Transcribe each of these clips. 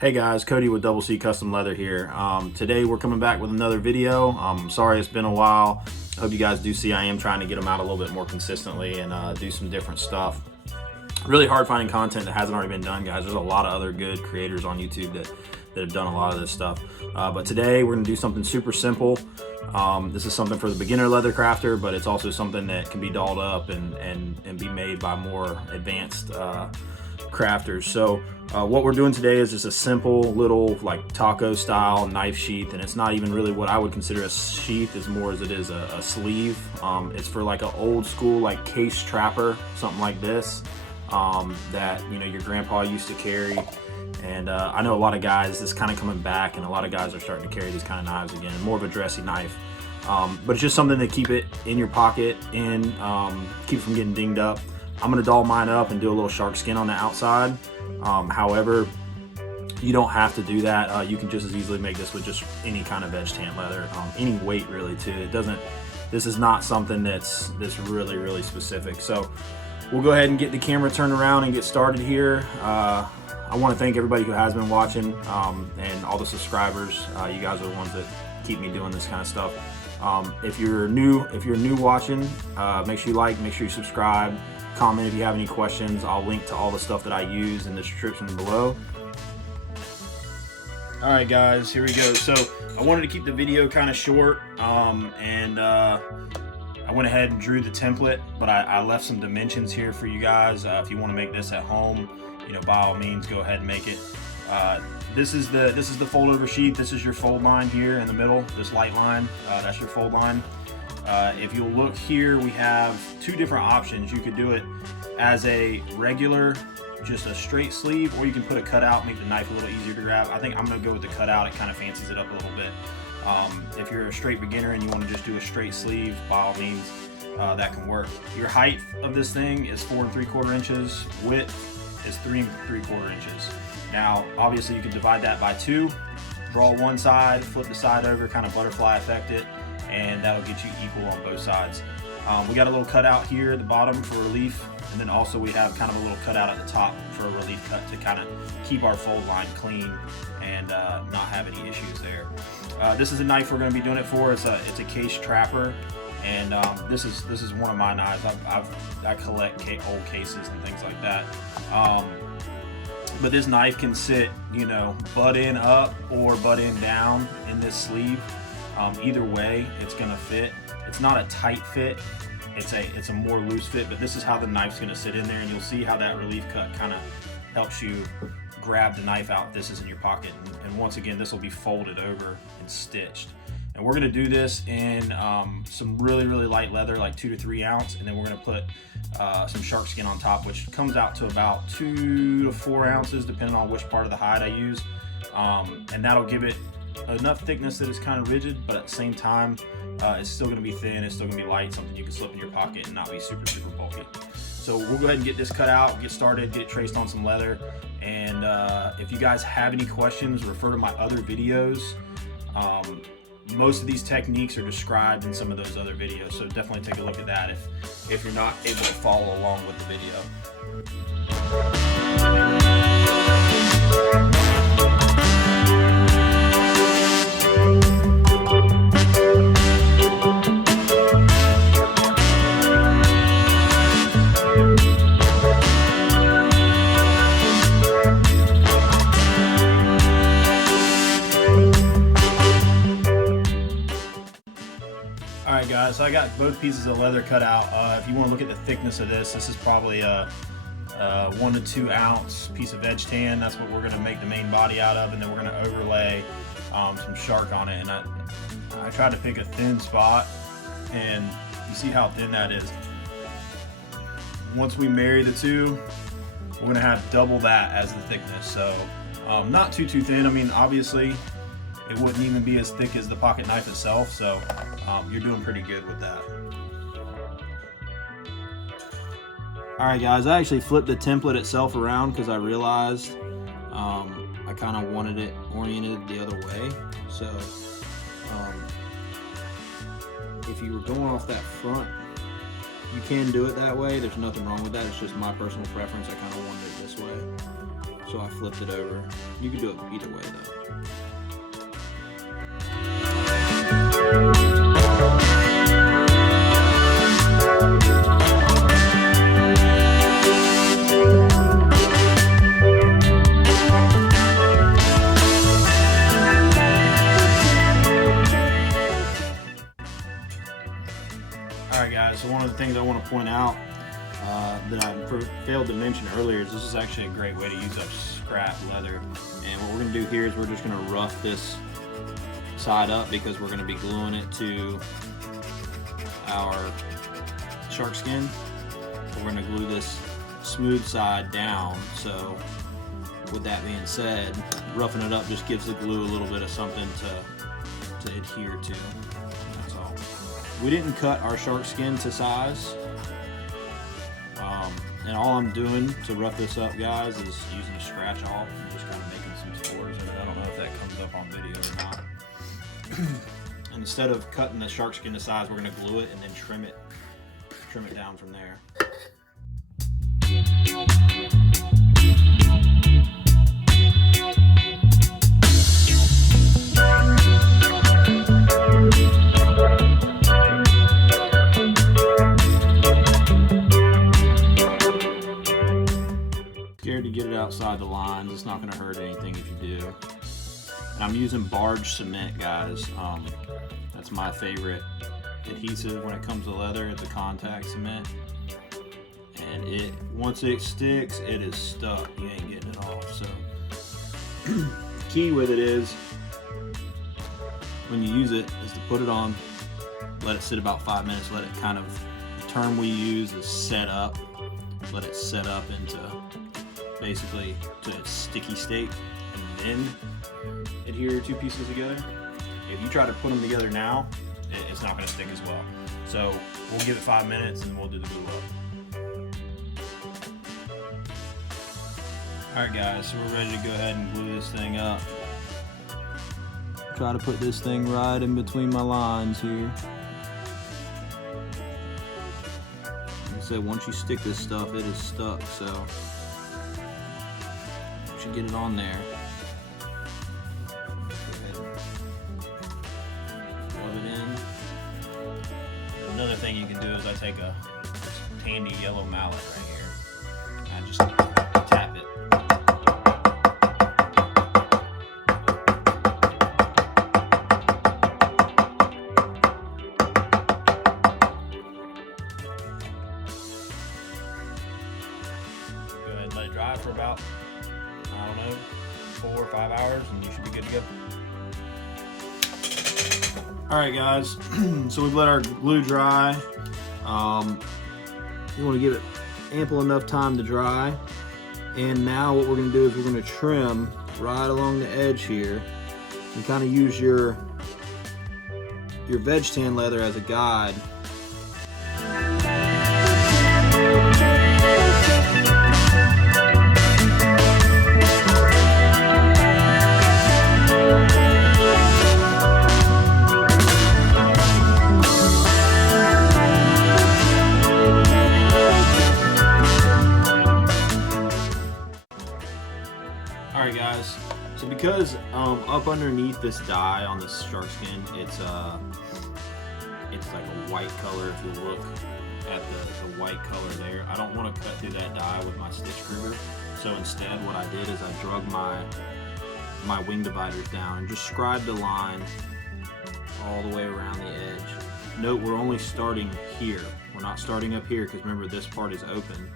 Hey guys, Cody with Double C Custom Leather here. Today we're coming back with another video. Sorry it's been a while. I hope you guys do see I am trying to get them out a little bit more consistently and do some different stuff. Really hard finding content that hasn't already been done, guys. There's a lot of other good creators on YouTube that have done a lot of this stuff. But today we're gonna do something super simple. This is something for the beginner leather crafter, but it's also something that can be dolled up and be made by more advanced crafters. So what we're doing today is just a simple little like taco style knife sheath, and it's not even really what I would consider a sheath as more as it is a sleeve. It's for like an old school like case trapper, something like this, that your grandpa used to carry. And I know a lot of guys, this kind of coming back, and a lot of guys are starting to carry these kind of knives again, more of a dressy knife. But it's just something to keep it in your pocket and keep it from getting dinged up. I'm gonna doll mine up and do a little shark skin on the outside. However, you don't have to do that. You can just as easily make this with just any kind of edge tan leather, any weight really too. This is not something that's really specific. So we'll go ahead and get the camera turned around and get started here. I want to thank everybody who has been watching and all the subscribers. You guys are the ones that keep me doing this kind of stuff. If you're new watching, make sure you like, make sure you subscribe. Comment if you have any questions. I'll link to all the stuff that I use in the description below. All right guys, here we go. So I wanted to keep the video kind of short, and I went ahead and drew the template, but I left some dimensions here for you guys. If you want to make this at home, by all means go ahead and make it. This is the fold over sheath. This is your fold line here in the middle, this light line, that's your fold line. If you'll look here, we have two different options. You could do it as a regular, just a straight sleeve, or you can put a cutout, make the knife a little easier to grab. I think I'm gonna go with the cutout. It kind of fancies it up a little bit. If you're a straight beginner and you want to just do a straight sleeve, by all means, that can work. Your height of this thing is 4 3/4 inches. Width is 3 3/4 inches. Now, obviously you can divide that by 2, draw one side, flip the side over, kind of butterfly effect it, and that'll get you equal on both sides. We got a little cutout here at the bottom for relief, and then also we have kind of a little cutout at the top for a relief cut to kind of keep our fold line clean and not have any issues there. This is a knife we're going to be doing it for. It's a case trapper, and this is one of my knives. I collect old cases and things like that. But this knife can sit, butt in up or butt in down in this sleeve. Either way, it's gonna fit. It's not a tight fit. It's a more loose fit, but this is how the knife's gonna sit in there, and you'll see how that relief cut kind of helps you grab the knife out. This is in your pocket, and once again, this will be folded over and stitched. And we're gonna do this in some really light leather, like 2 to 3 ounce, and then we're gonna put some shark skin on top, which comes out to about 2 to 4 ounces, depending on which part of the hide I use, and that'll give it enough thickness that it's kind of rigid, but at the same time, it's still going to be thin, it's still going to be light, something you can slip in your pocket and not be super bulky. So we'll go ahead and get this cut out, get started, get it traced on some leather, and if you guys have any questions, refer to my other videos. Most of these techniques are described in some of those other videos, so definitely take a look at that if you're not able to follow along with the video. Alright guys, so I got both pieces of leather cut out. If you want to look at the thickness of this is probably a 1 to 2 ounce piece of edge tan. That's what we're going to make the main body out of, and then we're going to overlay some shark on it. And I tried to pick a thin spot, and you see how thin that is. Once we marry the two, we're going to have double that as the thickness. So not too thin. I mean, obviously it wouldn't even be as thick as the pocket knife itself, so you're doing pretty good with that. Alright guys, I actually flipped the template itself around because I realized I kind of wanted it oriented the other way. So if you were going off that front, you can do it that way. There's nothing wrong with that. It's just my personal preference. I kind of wanted it this way. so I flipped it over. You can do it either way though. Alright guys, so one of the things I want to point out that I failed to mention earlier is this is actually a great way to use up scrap leather. And what we're going to do here is we're just going to rough this side up because we're going to be gluing it to our shark skin. We're going to glue this smooth side down, so with that being said, roughing it up just gives the glue a little bit of something to adhere to. That's all. We didn't cut our shark skin to size, and all I'm doing to rough this up, guys, is using a scratch off and just kind of making some spores. I don't know if that comes up on video or not. And instead of cutting the shark skin to size, we're going to glue it and then trim it down from there. Scared to get it outside the lines. It's not going to hurt anything if you do. And I'm using barge cement, guys. That's my favorite adhesive when it comes to leather. It's a contact cement, and once it sticks, it is stuck. You ain't getting it off. So key with it is when you use it is to put it on, let it sit about 5 minutes, let it kind of, the term we use is set up. Let it set up into basically to a sticky state, and then adhere your two pieces together. If you try to put them together now, it's not going to stick as well. So we'll give it 5 minutes and we'll do the glue up. Alright guys, so we're ready to go ahead and glue this thing up. Try to put this thing right in between my lines here. Like I said, once you stick this stuff, it is stuck, so you should get it on there. Another thing you can do is I take a handy yellow mallet right here and I just tap it. Go ahead and let it dry for about, I don't know, 4 or 5 hours and you should be good to go. Alright guys, so we've let our glue dry. We want to give it ample enough time to dry. And now what we're going to do is we're going to trim right along the edge here. And kind of use your veg tan leather as a guide. Alright guys, so because up underneath this dye on this shark skin, it's like a white color. If you look at the white color there, I don't want to cut through that dye with my stitch groover. So instead what I did is I drug my wing dividers down and just scribed the line all the way around the edge. Note we're only starting here. We're not starting up here because remember this part is open.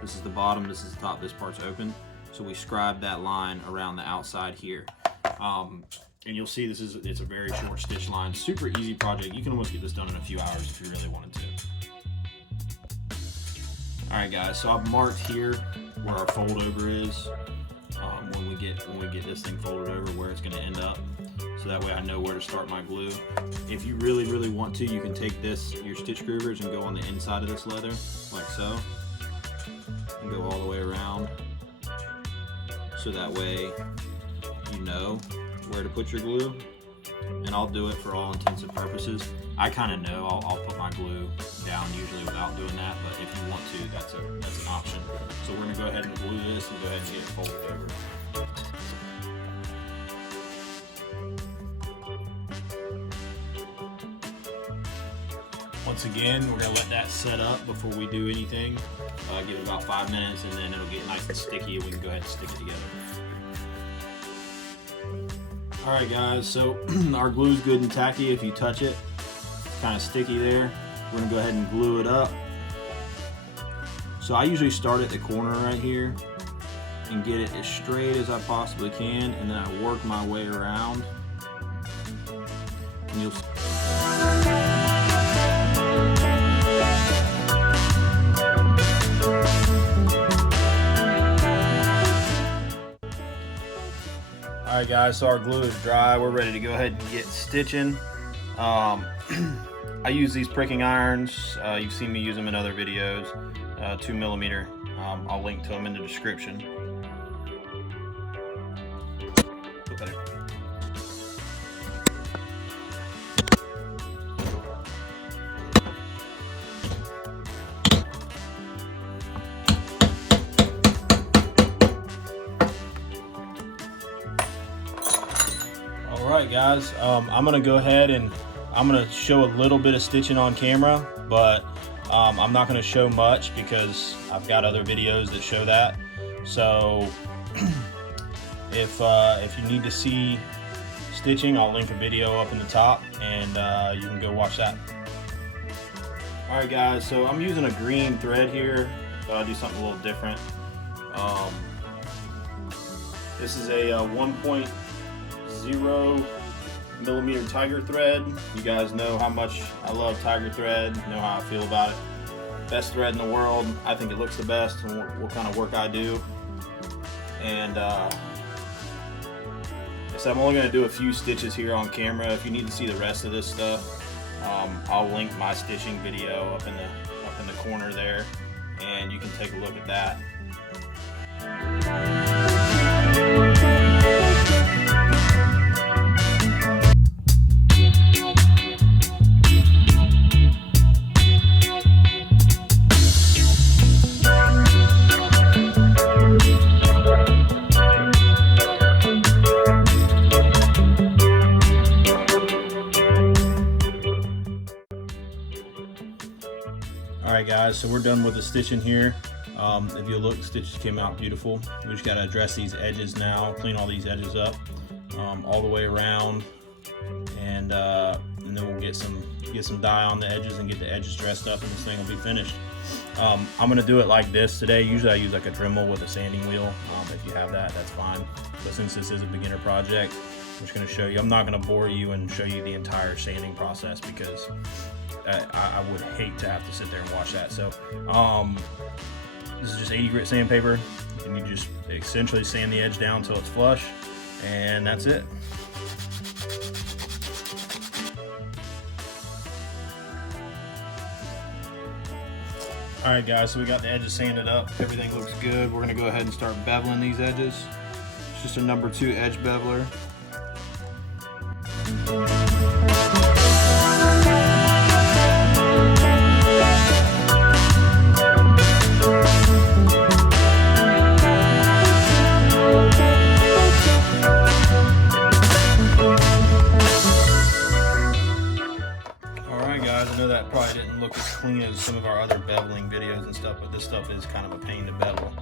This is the bottom, this is the top, this part's open. So we scribed that line around the outside here. And you'll see it's a very short stitch line. Super easy project. You can almost get this done in a few hours if you really wanted to. Alright guys, so I've marked here where our fold over is. When we get this thing folded over, where it's going to end up. So that way I know where to start my glue. If you really want to, you can take your stitch groovers and go on the inside of this leather, like so. And go all the way around. So that way you know where to put your glue. and I'll do it for all intents and purposes. I kind of know I'll put my glue down usually without doing that, but if you want to, that's an option. So we're gonna go ahead and glue this and go ahead and get it folded over. Once again, we're gonna let that set up before we do anything. Give it about 5 minutes, and then it'll get nice and sticky, and we can go ahead and stick it together. All right, guys, so our glue's good and tacky. If you touch it, it's kind of sticky there. We're gonna go ahead and glue it up. So I usually start at the corner right here and get it as straight as I possibly can, and then I work my way around. And you'll Alright guys, so our glue is dry. We're ready to go ahead and get stitching. I use these pricking irons. You've seen me use them in other videos. 2mm. I'll link to them in the description. Alright guys, I'm going to go ahead and I'm going to show a little bit of stitching on camera, but I'm not going to show much because I've got other videos that show that. So if you need to see stitching, I'll link a video up in the top, and you can go watch that. Alright guys, so I'm using a green thread here, so I'll do something a little different. This is a 1.0mm tiger thread. You guys know how much I love tiger thread, know how I feel about it. Best thread in the world. I think it looks the best and what kind of work I do. And so I'm only going to do a few stitches here on camera. If you need to see the rest of this stuff, I'll link my stitching video up in the corner there, and you can take a look at that. Alright guys, so we're done with the stitching here. If you look, the stitches came out beautiful. We just got to address these edges now, clean all these edges up all the way around, and then we'll get some dye on the edges and get the edges dressed up, and this thing will be finished. I'm going to do it like this today. Usually I use like a Dremel with a sanding wheel. If you have that, that's fine. But since this is a beginner project, I'm just going to show you. I'm not going to bore you and show you the entire sanding process because I would hate to have to sit there and watch that. So this is just 80 grit sandpaper, and you just essentially sand the edge down until it's flush, and that's it. Alright guys, so we got the edges sanded up, everything looks good. We're going to go ahead and start beveling these edges. It's just a number 2 edge beveler. I know that probably didn't look as clean as some of our other beveling videos and stuff, but this stuff is kind of a pain to bevel.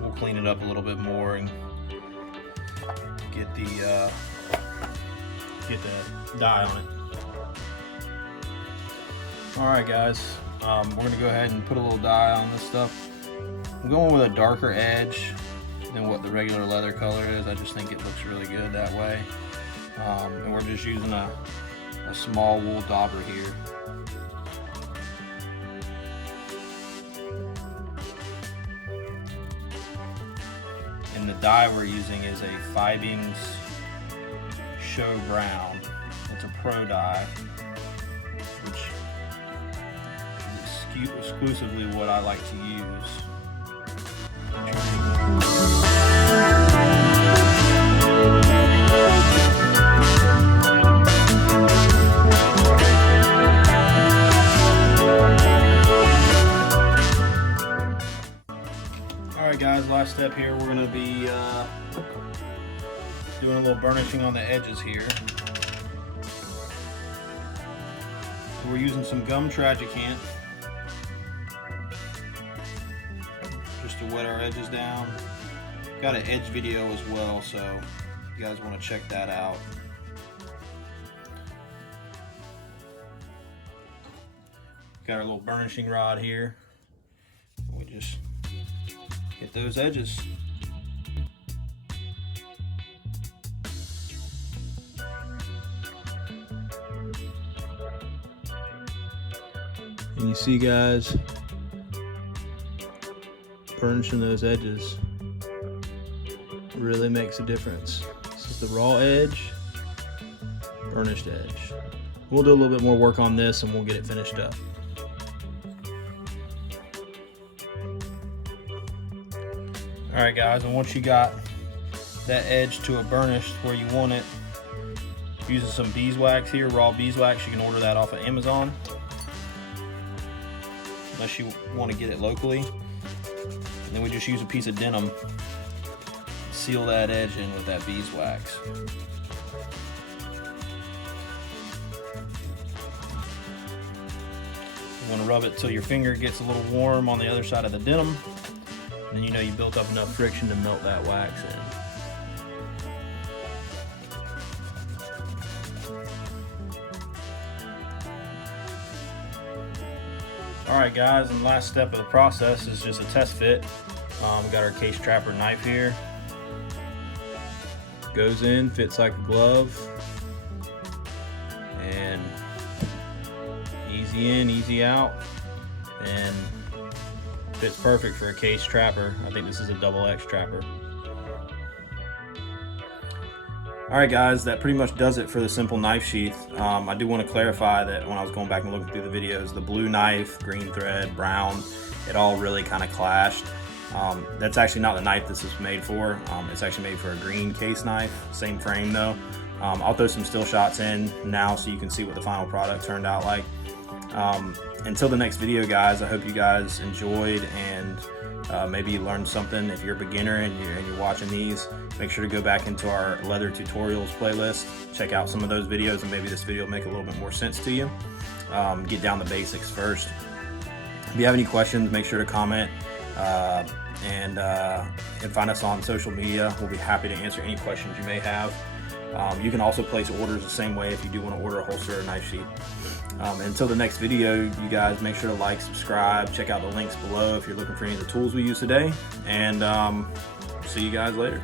We'll clean it up a little bit more and get the dye on it. Alright guys, we're going to go ahead and put a little dye on this stuff. I'm going with a darker edge than what the regular leather color is. I just think it looks really good that way. And we're just using a small wool dauber here. And the dye we're using is a Fibings Show Brown. It's a pro dye, which is exclusively what I like to use. Doing a little burnishing on the edges here. So we're using some gum tragicant just to wet our edges down. Got an edge video as well, so if you guys want to check that out. Got our little burnishing rod here. We just hit those edges. And you see, guys, burnishing those edges really makes a difference. This is the raw edge, burnished edge. We'll do a little bit more work on this and we'll get it finished up. Alright guys, and once you got that edge to a burnish where you want it, using some beeswax here, raw beeswax, you can order that off of Amazon. Unless you want to get it locally. And then we just use a piece of denim, seal that edge in with that beeswax. You want to rub it till your finger gets a little warm on the other side of the denim. And then you know you built up enough friction to melt that wax in. Alright guys, and the last step of the process is just a test fit. We got our case trapper knife here. Goes in, fits like a glove. And easy in, easy out. And fits perfect for a case trapper. I think this is a XX trapper. Alright guys, that pretty much does it for the simple knife sheath. I do want to clarify that when I was going back and looking through the videos, the blue knife, green thread, brown, it all really kind of clashed. That's actually not the knife this is made for. It's actually made for a green case knife, same frame though. I'll throw some still shots in now so you can see what the final product turned out like. Until the next video guys, I hope you guys enjoyed and maybe you learned something. If you're a beginner and you're watching these, make sure to go back into our leather tutorials playlist, check out some of those videos, and maybe this video will make a little bit more sense to you. Get down the basics first. If you have any questions, make sure to comment and find us on social media. We'll be happy to answer any questions you may have. You can also place orders the same way if you do want to order a holster or knife sheath. Until the next video, you guys make sure to like, subscribe, check out the links below if you're looking for any of the tools we use today, and see you guys later.